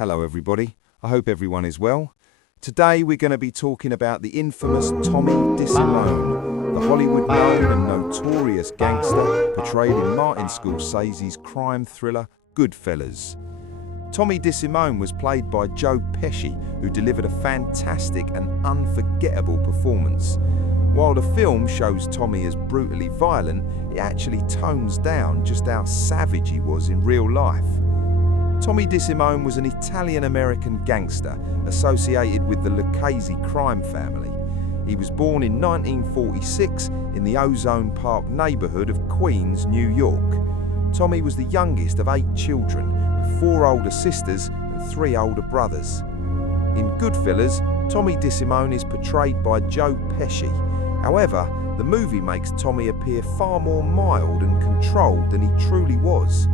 Hello everybody, I hope everyone is well. Today we're going to be talking about the infamous Tommy Desimone, the Hollywood-known and notorious gangster portrayed in Martin Scorsese's crime thriller Goodfellas. Tommy Desimone was played by Joe Pesci, who delivered a fantastic and unforgettable performance. While the film shows Tommy as brutally violent, it actually tones down just how savage he was in real life. Tommy Desimone was an Italian-American gangster associated with the Lucchese crime family. He was born in 1946 in the Ozone Park neighborhood of Queens, New York. Tommy was the youngest of 8 children, with 4 older sisters and 3 older brothers. In Goodfellas, Tommy Desimone is portrayed by Joe Pesci. However, the movie makes Tommy appear far more mild and controlled than he truly was.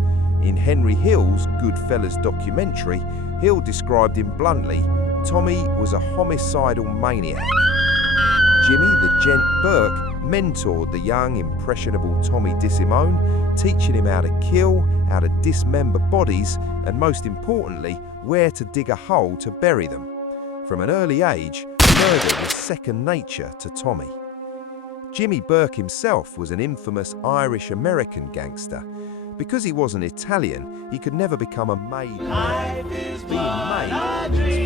In Henry Hill's Goodfellas documentary, Hill described him bluntly, Tommy was a homicidal maniac. Jimmy the Gent Burke mentored the young, impressionable Tommy Desimone, teaching him how to kill, how to dismember bodies, and most importantly, where to dig a hole to bury them. From an early age, murder was second nature to Tommy. Jimmy Burke himself was an infamous Irish-American gangster. Because he wasn't Italian, he could never become a made man. Being made means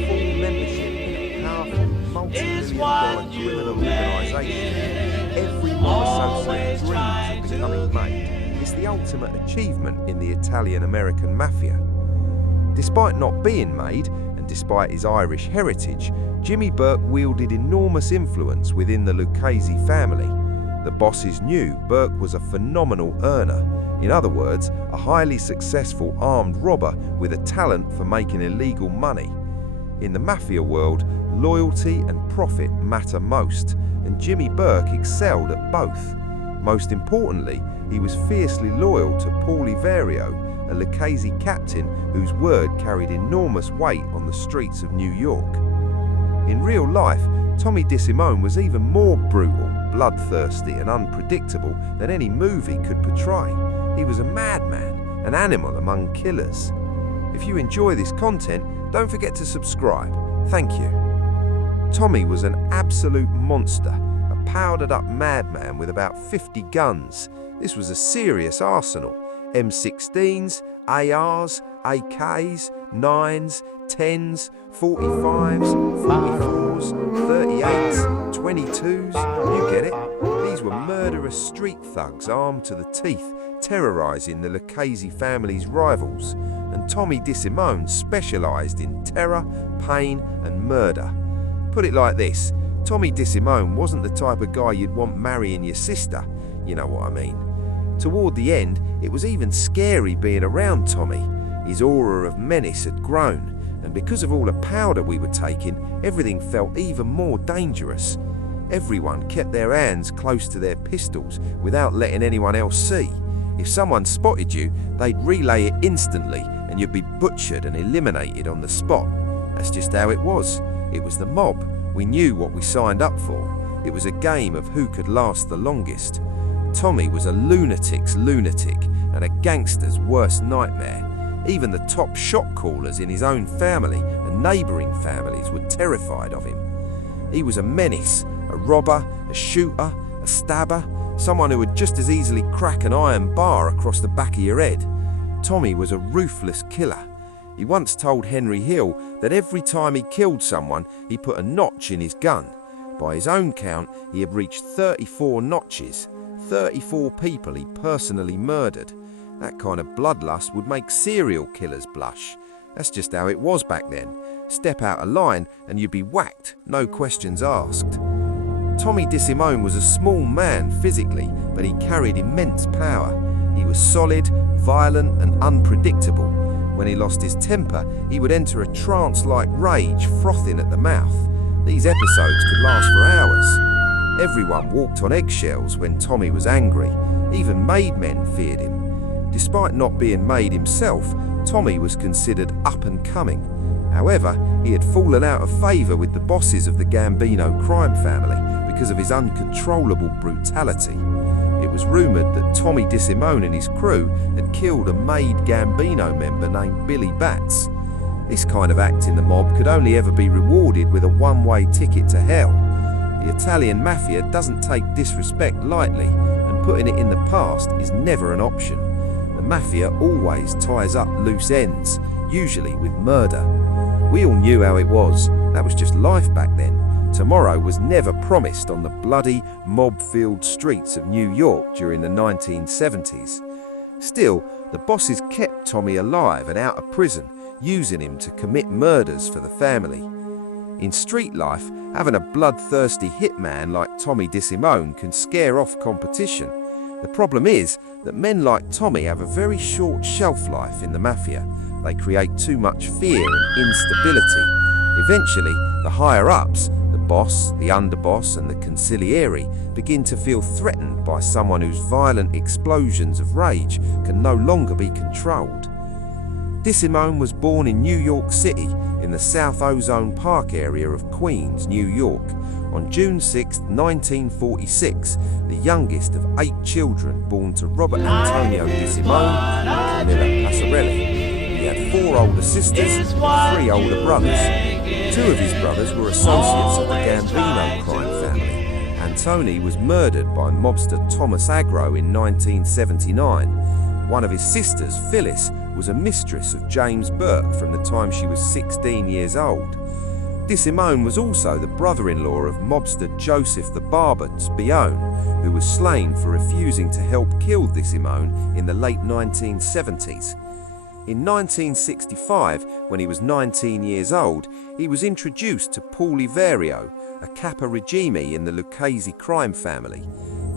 full membership in a powerful multi-million-dollar criminal organisation. Everyone associates dreams of becoming made. It's the ultimate achievement in the Italian-American mafia. Despite not being made, and despite his Irish heritage, Jimmy Burke wielded enormous influence within the Lucchese family. The bosses knew Burke was a phenomenal earner. In other words, a highly successful armed robber with a talent for making illegal money. In the mafia world, loyalty and profit matter most, and Jimmy Burke excelled at both. Most importantly, he was fiercely loyal to Paulie Vario, a Lucchese captain whose word carried enormous weight on the streets of New York. In real life, Tommy Desimone was even more brutal, bloodthirsty and unpredictable than any movie could portray. He was a madman, an animal among killers. If you enjoy this content, don't forget to subscribe. Thank you. Tommy was an absolute monster, a powdered-up madman with about 50 guns. This was a serious arsenal. M16s, ARs, AKs, 9s, 10s, 45s, 44s, 38s, 22s, you get it. These were murderous street thugs armed to the teeth, terrorising the Lucchese family's rivals, and Tommy Desimone specialised in terror, pain and murder. Put it like this, Tommy Desimone wasn't the type of guy you'd want marrying your sister, you know what I mean. Toward the end, it was even scary being around Tommy. His aura of menace had grown, and because of all the powder we were taking, everything felt even more dangerous. Everyone kept their hands close to their pistols without letting anyone else see. If someone spotted you, they'd relay it instantly and you'd be butchered and eliminated on the spot. That's just how it was. It was the mob. We knew what we signed up for. It was a game of who could last the longest. Tommy was a lunatic's lunatic and a gangster's worst nightmare. Even the top shot callers in his own family and neighbouring families were terrified of him. He was a menace, a robber, a shooter, a stabber, someone who would just as easily crack an iron bar across the back of your head. Tommy was a ruthless killer. He once told Henry Hill that every time he killed someone, he put a notch in his gun. By his own count, he had reached 34 notches, 34 people he personally murdered. That kind of bloodlust would make serial killers blush. That's just how it was back then. Step out of line and you'd be whacked, no questions asked. Tommy Desimone was a small man physically, but he carried immense power. He was solid, violent and unpredictable. When he lost his temper, he would enter a trance-like rage, frothing at the mouth. These episodes could last for hours. Everyone walked on eggshells when Tommy was angry. Even made men feared him. Despite not being made himself, Tommy was considered up and coming. However, he had fallen out of favour with the bosses of the Gambino crime family because of his uncontrollable brutality. It was rumoured that Tommy Desimone and his crew had killed a made Gambino member named Billy Batts. This kind of act in the mob could only ever be rewarded with a one-way ticket to hell. The Italian mafia doesn't take disrespect lightly, and putting it in the past is never an option. The mafia always ties up loose ends, usually with murder. We all knew how it was. That was just life back then. Tomorrow was never promised on the bloody, mob-filled streets of New York during the 1970s. Still, the bosses kept Tommy alive and out of prison, using him to commit murders for the family. In street life, having a bloodthirsty hitman like Tommy Desimone can scare off competition. The problem is that men like Tommy have a very short shelf life in the mafia. They create too much fear and instability. Eventually, the higher-ups, the boss, the underboss, and the consigliere, begin to feel threatened by someone whose violent explosions of rage can no longer be controlled. Desimone was born in New York City in the South Ozone Park area of Queens, New York, on June 6, 1946, the youngest of 8 children born to Robert Antonio Desimone and Camilla Passarelli. He had 4 older sisters and 3 older brothers. 2 of his brothers were associates of the Gambino crime family. Antoni was murdered by mobster Thomas Agro in 1979. One of his sisters, Phyllis, was a mistress of James Burke from the time she was 16 years old. Desimone was also the brother-in-law of mobster Joseph the Barber Spione, who was slain for refusing to help kill Desimone in the late 1970s. In 1965, when he was 19 years old, he was introduced to Paulie Vario, a capo regime in the Lucchese crime family.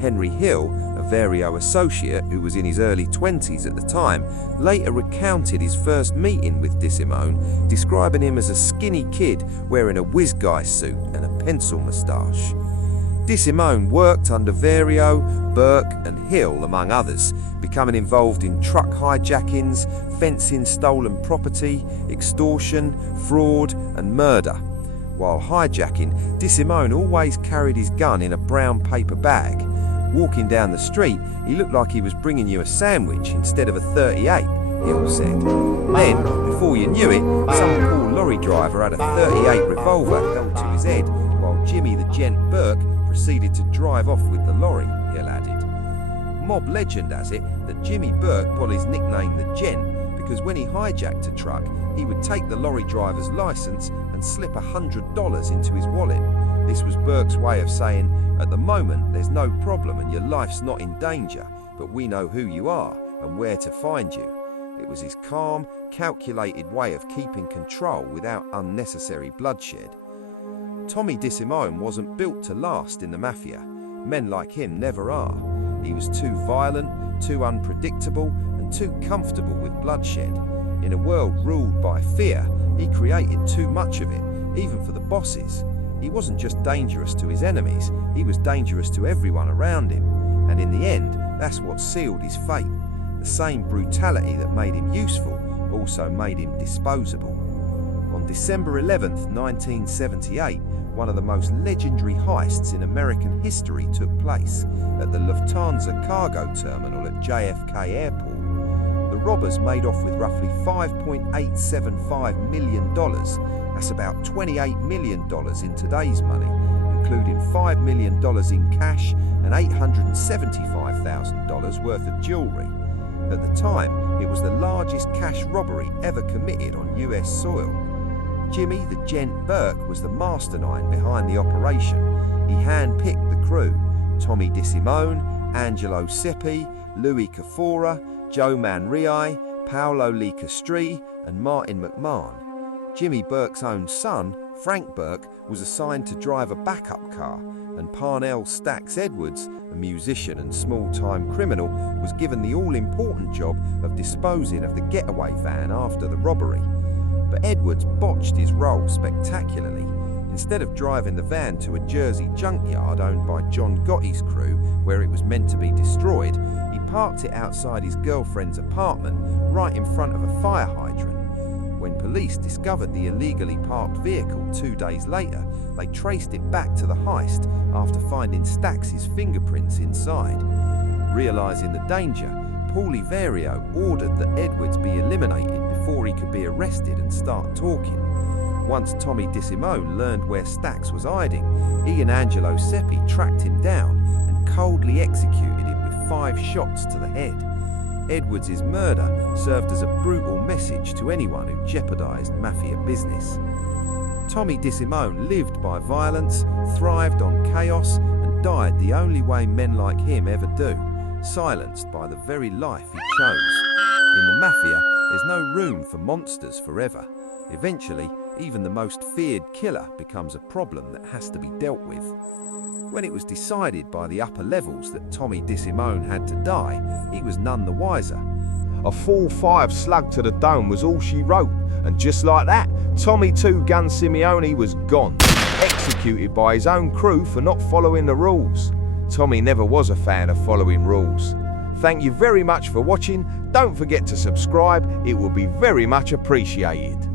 Henry Hill, a Vario associate who was in his early 20s at the time, later recounted his first meeting with Desimone, describing him as a skinny kid wearing a whiz guy suit and a pencil moustache. Desimone worked under Vario, Burke and Hill, among others, becoming involved in truck hijackings, fencing stolen property, extortion, fraud and murder. While hijacking, Desimone always carried his gun in a brown paper bag. Walking down the street, he looked like he was bringing you a sandwich instead of a .38, Hill said. Then, before you knew it, some poor lorry driver had a .38 revolver held to his head, while Jimmy the Gent Burke proceeded to drive off with the lorry, Hill added. Mob legend has it that Jimmy Burke got his nickname the Gent because when he hijacked a truck, he would take the lorry driver's license and slip $100 into his wallet. This was Burke's way of saying, at the moment there's no problem and your life's not in danger, but we know who you are and where to find you. It was his calm, calculated way of keeping control without unnecessary bloodshed. Tommy Desimone wasn't built to last in the mafia. Men like him never are. He was too violent, too unpredictable, and too comfortable with bloodshed. In a world ruled by fear, he created too much of it, even for the bosses. He wasn't just dangerous to his enemies, he was dangerous to everyone around him. And in the end, that's what sealed his fate. The same brutality that made him useful also made him disposable. On December 11th, 1978, one of the most legendary heists in American history took place at the Lufthansa cargo terminal at JFK Airport. The robbers made off with roughly $5.875 million. That's about $28 million in today's money, including $5 million in cash and $875,000 worth of jewelry. At the time, it was the largest cash robbery ever committed on US soil. Jimmy the Gent Burke was the mastermind behind the operation. He handpicked the crew: Tommy Desimone, Angelo Seppi, Louis Cafora, Joe Manriai, Paolo Lee Castri, and Martin McMahon. Jimmy Burke's own son, Frank Burke, was assigned to drive a backup car, and Parnell Stax Edwards, a musician and small-time criminal, was given the all-important job of disposing of the getaway van after the robbery. But Edwards botched his role spectacularly. Instead of driving the van to a Jersey junkyard owned by John Gotti's crew, where it was meant to be destroyed, he parked it outside his girlfriend's apartment, right in front of a fire hydrant. When police discovered the illegally parked vehicle 2 days later, they traced it back to the heist after finding Stax's fingerprints inside. Realizing the danger, Paulie Vario ordered that Edwards be eliminated before he could be arrested and start talking. Once Tommy Desimone learned where Stax was hiding, he and Angelo Seppi tracked him down and coldly executed him with 5 shots to the head. Edwards' murder served as a brutal message to anyone who jeopardized mafia business. Tommy Desimone lived by violence, thrived on chaos, and died the only way men like him ever do, silenced by the very life he chose. In the mafia, there's no room for monsters forever. Eventually, even the most feared killer becomes a problem that has to be dealt with. When it was decided by the upper levels that Tommy Desimone had to die, he was none the wiser. A full 5 slug to the dome was all she wrote, and just like that, Tommy Two Gun Simeone was gone, executed by his own crew for not following the rules. Tommy never was a fan of following rules. Thank you very much for watching. Don't forget to subscribe, it will be very much appreciated.